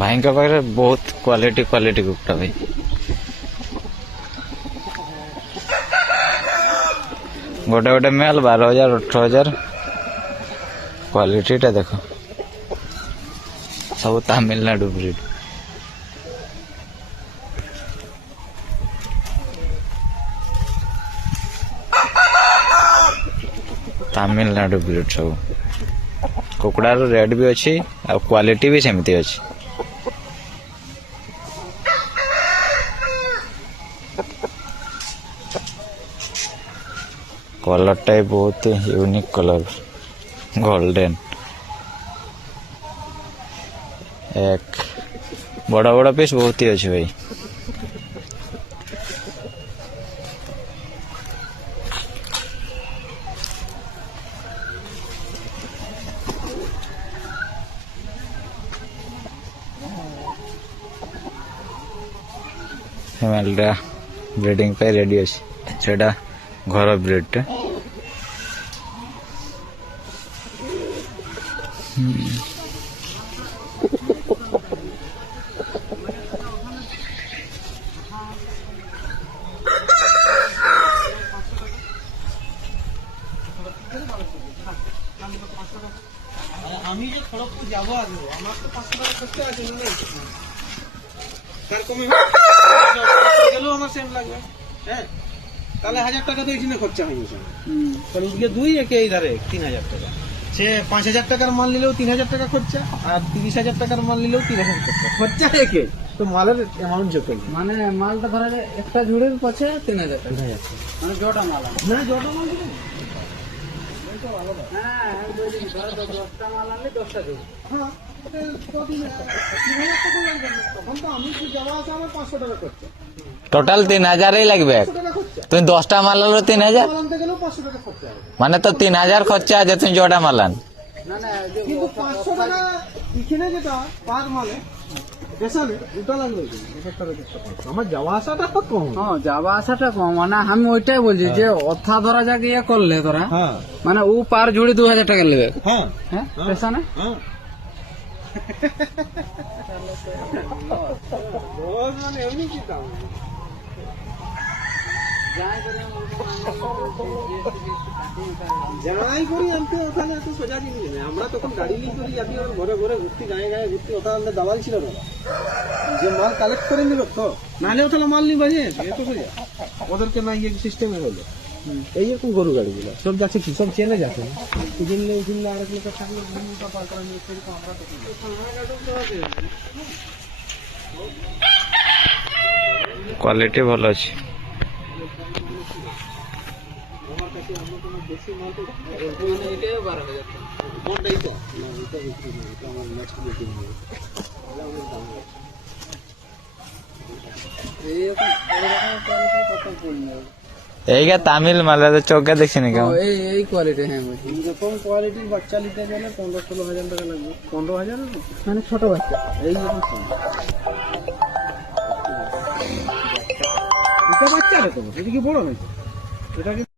ଭାଇଙ୍କ ପାଖରେ ବହୁତ କ୍ୱାଲିଟି କୁକୁଡ଼ା ଭାଇ। ଗୋଟେ ଗୋଟେ ମେଲ୍ 12,000 18,000। କ୍ୱାଲିଟିଟା ଦେଖ, ସବୁ ତାମିଲନାଡୁ ବ୍ରିଡ୍। ତାମିଲନାଡୁ ବ୍ରିଡ୍ ସବୁ। କୁକୁଡ଼ାର ରେଟ୍ ବି ଅଛି ଆଉ କ୍ୱାଲିଟି ବି ସେମିତି ଅଛି। କଲରଟା ବି ବହୁତ ୟୁନିକ୍ କଲର, ଗୋଲ୍ଡେନ। ଏକ ବଡ଼ ବଡ଼ ପିସ୍ ବହୁତ ହି ଅଛି ଭାଇ। ଫିମେଲଟା ବ୍ରିଡିଂ ପାଇଁ ରେଡି ଅଛି। ସେଟା ଘର ବ୍ରିଡଟା। আমি যে খড়গপুর যাবো আগে, আমার তো 500 টাকা খরচা আছে, তার কমে গেলেও আমার সেম লাগবে। হ্যাঁ, তাহলে 1000 টাকা তো এখানে খরচা হয়ে গেছে। কারণ এদিকে 2 একে এই ধারে 3000 টাকা। সে 5000 টাকার মাল নিলেও 3000 টাকা খরচা, আর 30,000 টাকার মাল নিলেও 3000 টাকা খরচা। একে তো মালের অ্যামাউন্ট যত, মানে মালটা ধরা যায় একটা ঝুড়ির পছে 3,000 টাকা, মানে জোটা মাল। না জটা মাল দিলে হ্যাঁ, আমি বলি ধরো 10টা মাল আনলে 10টা ঝুড়ি। হ্যাঁ, 3000 টাকা লাগবে না। তখন তো আমি কি যাওয়া আছে আমার 500 টাকা খরচা, টোটাল 3,000 লাগবে। 500 টাকা খরচা। তুমি 10টা মাল আনলো 3,000, মাল আনতে গেলেও 500 টাকা খরচা হবে। মানে তো 3,000 খরচা আছে তুমি জোড়া মাল আন। না না, কিন্তু 500 টাকা এখানে যেটা পার মালে বেসালে দুটো লাগবে, আমার যাওয়া আসাটা তো কম। হ্যাঁ, যাওয়া আসাটা কম। মানে আমি ওইটাই বলছি যে অথা ধরা যাক ইয়ে করলে তোরা, হ্যাঁ মানে ও পার ঝুড়ি 2,000 টাকা নেবে। হ্যাঁ হ্যাঁ, পেছনে হ্যাঁ মানে এমনি কি দাম যাই করি আনতে, ওখানে এত সোজা জিনিস নেই। আমরা তখন গাড়ি নিয়ে করি যাতে ঘরে ঘরে ঘুরতে, গায়ে গায়ে ঘুরতে, ওটা আমাদের দাবাল ছিল না, যে মাল কালেক্ট করে নিল তো, নাহলে ওখানে মাল নিয়ে বাজে এত সোজা। ওদেরকে না ইয়ে সিস্টেমে হলো এইরকম গরু গাড়িগুলো সব যাচ্ছে কি সব চেনে যাচ্ছে না, কিনলে কিনলে আরেক লোকের থাকলে পার করে নিয়ে সেরকম আমরা তো କ୍ୱାଲିଟି ଭଲ ଅଛି। এটাও 12,000 টাকা। কোনটাই তো না, এটা বিক্রি না, এটা আমার নেক্সট মিটিং হবে। এইরকম এরকম কোয়ালিটি কত পড়বে? এইটা তামিল মালে তো চোখে দেখছি না কেমন। এই কোয়ালিটি। হ্যাঁ, বলছি এরকম কোয়ালিটির বাচ্চা নিতে গেলে 15-16 হাজার টাকা লাগবে। 15,000 মানে ছোট বাচ্চা। এইরকম এটা বাচ্চা রে, তো এটা কি বড় নাকি? এটা কি